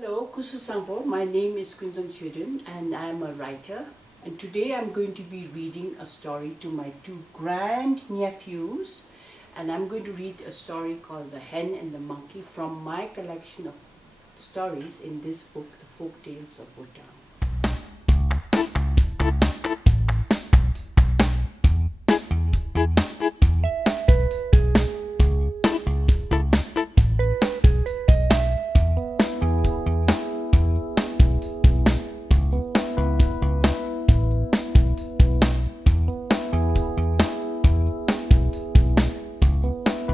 Hello, Kusu. My name is Kunzang Choden and I am a writer. And today I'm going to be reading a story to my two grand nephews. And I'm going to read a story called The Hen and the Monkey from my collection of stories in this book, The Folktales of Bhutan.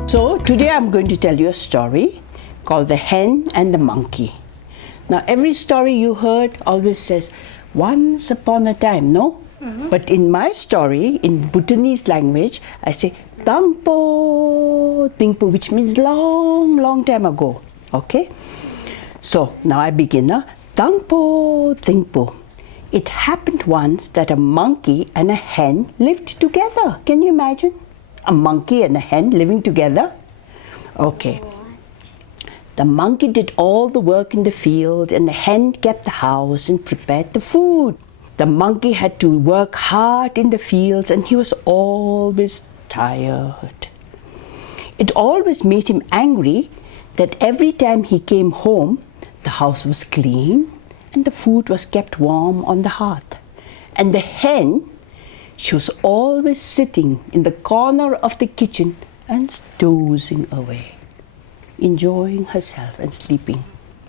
So today I'm going to tell you a story called The Hen and the Monkey. Now every story you heard always says, once upon a time, no? But in my story, in Bhutanese language, I say, Tangpo, Tingpo, which means long, long time ago. Okay? So now I begin. Tangpo, Tingpo. It happened once that a monkey and a hen lived together. Can you imagine? A monkey and a hen living together? Okay. The monkey did all the work in the field and the hen kept the house and prepared the food. The monkey had to work hard in the fields and he was always tired. It always made him angry that every time he came home, the house was clean and the food was kept warm on the hearth. And the hen, she was always sitting in the corner of the kitchen and dozing away, enjoying herself and sleeping.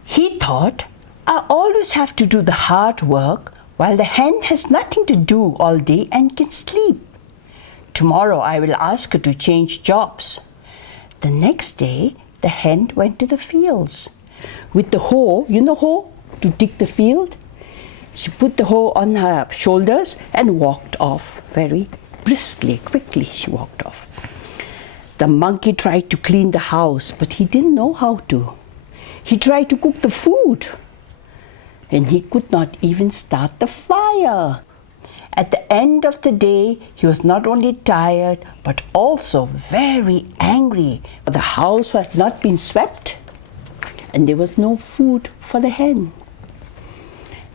He thought, I always have to do the hard work while the hen has nothing to do all day and can sleep. Tomorrow I will ask her to change jobs. The next day, the hen went to the fields. With the hoe, you know hoe, to dig the field? She put the hoe on her shoulders and walked off very briskly, quickly she walked off. The monkey tried to clean the house, but he didn't know how to. He tried to cook the food, and he could not even start the fire. At the end of the day, he was not only tired, but also very angry. The house had not been swept, and there was no food for the hen.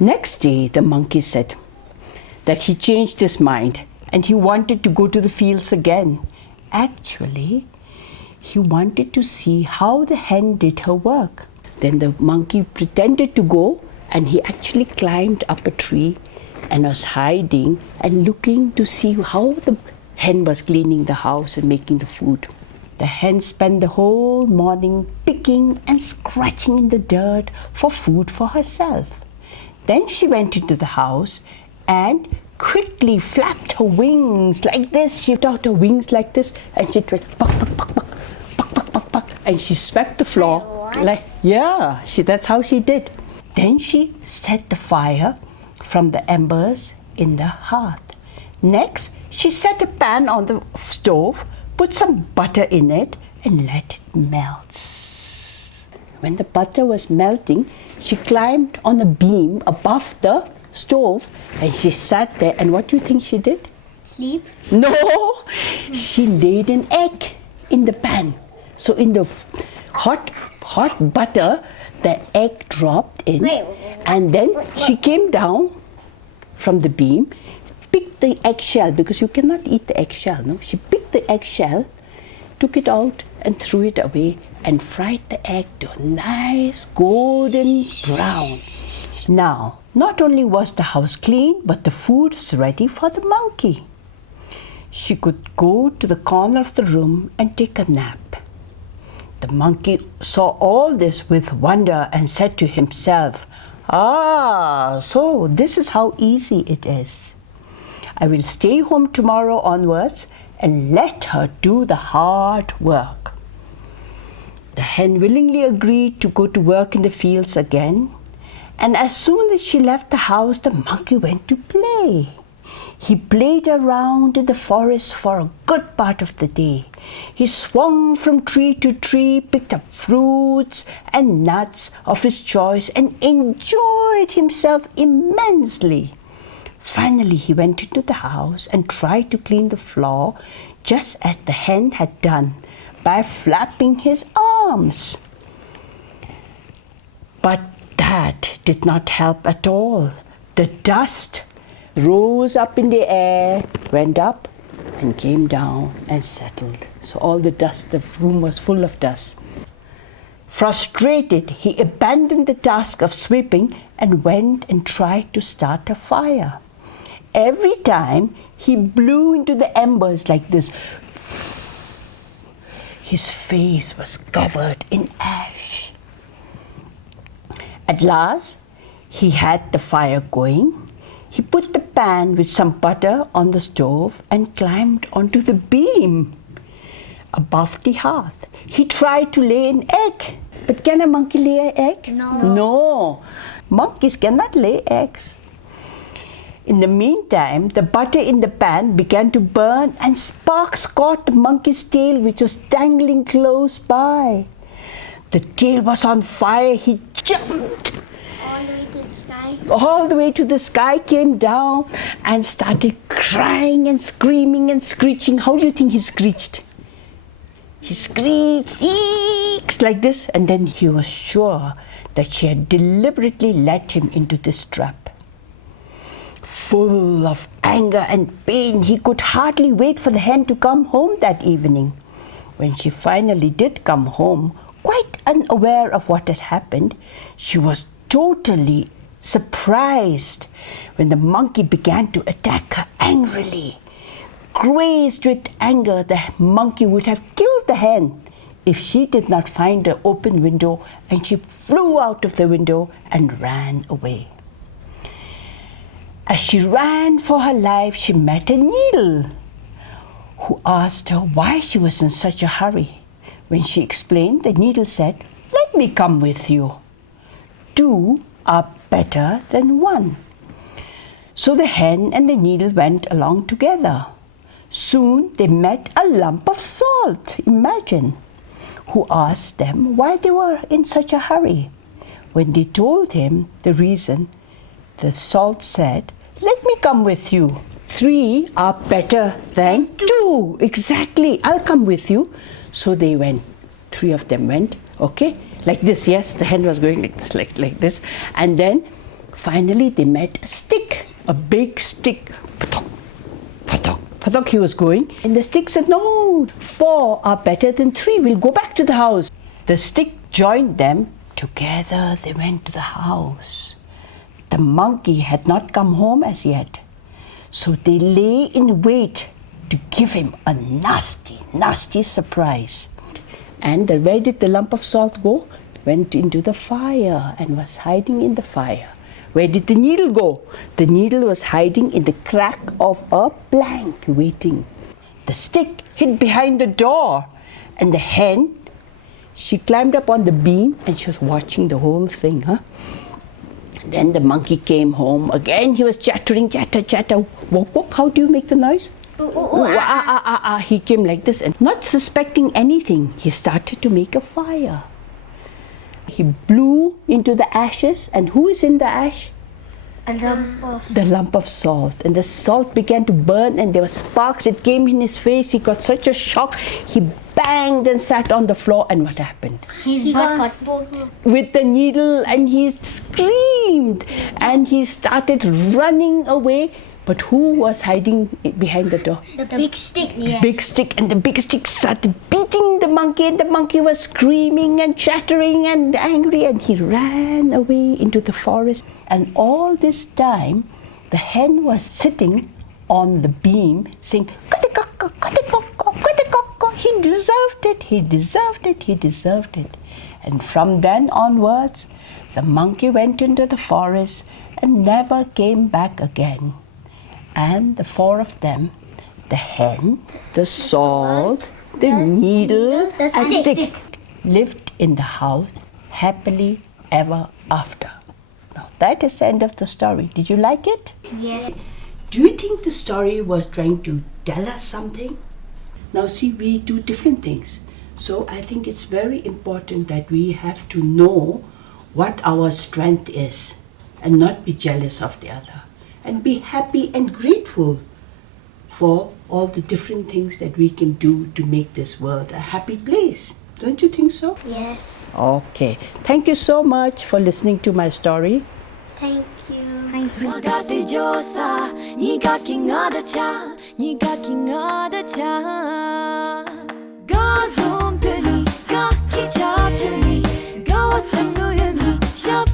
Next day, the monkey said that he changed his mind and he wanted to go to the fields again. Actually, he wanted to see how the hen did her work. Then the monkey pretended to go and he actually climbed up a tree and was hiding and looking to see how the hen was cleaning the house and making the food. The hen spent the whole morning picking and scratching in the dirt for food for herself. Then she went into the house and quickly flapped her wings like this. She put out her wings like this and she went buck, buck, buck, buck, buck, buck, buck, buck, and she swept the floor. That's how she did. Then she set the fire from the embers in the hearth. Next, she set a pan on the stove, put some butter in it and let it melt. When the butter was melting, she climbed on a beam above the stove and she sat there, and what do you think she did? Sleep? No! She laid an egg in the pan. So in the hot butter, the egg dropped in. And then she came down from the beam, picked the eggshell, because you cannot eat the eggshell, no? She picked the eggshell, took it out and threw it away and fried the egg to a nice golden brown. Now, not only was the house clean, but the food was ready for the monkey. She could go to the corner of the room and take a nap. The monkey saw all this with wonder and said to himself, so this is how easy it is. I will stay home tomorrow onwards and let her do the hard work. The hen willingly agreed to go to work in the fields again, and as soon as she left the house, the monkey went to play. He played around in the forest for a good part of the day. He swung from tree to tree, picked up fruits and nuts of his choice, and enjoyed himself immensely. Finally, he went into the house and tried to clean the floor, just as the hen had done, by flapping his arms. But that did not help at all. The dust rose up in the air, went up and came down and settled. So all the dust, the room was full of dust. Frustrated, he abandoned the task of sweeping and went and tried to start a fire. Every time he blew into the embers like this, his face was covered in ash. At last, he had the fire going. He put the pan with some butter on the stove and climbed onto the beam above the hearth. He tried to lay an egg. But can a monkey lay an egg? No. Monkeys cannot lay eggs. In the meantime, the butter in the pan began to burn and sparks caught the monkey's tail, which was dangling close by. The tail was on fire. He jumped All the way to the sky. all the way to the sky, came down and started crying and screaming and screeching. How do you think he screeched? He screeched, eeks, like this, and then he was sure that she had deliberately led him into this trap. Full of anger and pain, he could hardly wait for the hen to come home that evening. When she finally did come home, quite unaware of what had happened, she was totally surprised when the monkey began to attack her angrily. Crazed with anger, the monkey would have killed the hen if she did not find an open window, and she flew out of the window and ran away. As she ran for her life, she met a needle who asked her why she was in such a hurry. When she explained, the needle said, "Let me come with you. Two are better than one." So the hen and the needle went along together. Soon they met a lump of salt, imagine, who asked them why they were in such a hurry. When they told him the reason, the salt said, "Let me come with you. Three are better than two." Exactly, I'll come with you. So they went. Three of them went, okay, like this, yes, the hen was going like this, like this. And then finally they met a stick, a big stick. Patok, patok, patok, he was going. And the stick said, "No, four are better than three. We'll go back to the house." The stick joined them. Together they went to the house. The monkey had not come home as yet. So they lay in wait to give him a nasty, nasty surprise. And where did the lump of salt go? Went into the fire and was hiding in the fire. Where did the needle go? The needle was hiding in the crack of a plank, waiting. The stick hid behind the door. And the hen, she climbed up on the beam and she was watching the whole thing. Then the monkey came home. Again he was chattering, chatter, chatter. Wok, wok, how do you make the noise? He came like this, and not suspecting anything, he started to make a fire. He blew into the ashes, and who is in the ash? The lump of salt. And the salt began to burn, and there were sparks. It came in his face. He got such a shock. He banged and sat on the floor, and what happened? He got caught both With the needle, and he screamed, and he started running away. But who was hiding behind the door? the big stick. Yes. Big stick, and the big stick started beating the monkey, and the monkey was screaming and chattering and angry, and he ran away into the forest. And all this time, the hen was sitting on the beam saying, "Katikaka, katikaka, katikaka." He deserved it, he deserved it, he deserved it. And from then onwards, the monkey went into the forest and never came back again. And the four of them, the hen, the salt, the needle, the and the stick. stick, lived in the house happily ever after. Now that is the end of the story. Did you like it? Yes. Do you think the story was trying to tell us something? Now see, we do different things. So I think it's very important that we have to know what our strength is and not be jealous of the other. And be happy and grateful for all the different things that we can do to make this world a happy place. Don't you think so? Yes. Okay. Thank you so much for listening to my story. Thank you. Thank you. 마가띠조사 니가 킹하다차 니가 킹하다차 가솜들이 가기 잡주니 가와삼노유미 샵